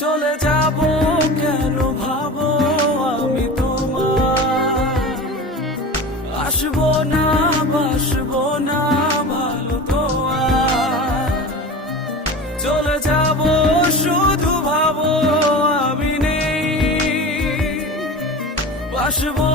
চলে যাব কেন ভাবো আমি তোমার, আসবো না বাসবো না ভালো তো আর। চলে যাব শুধু ভাবো আমি নেই, বাসবো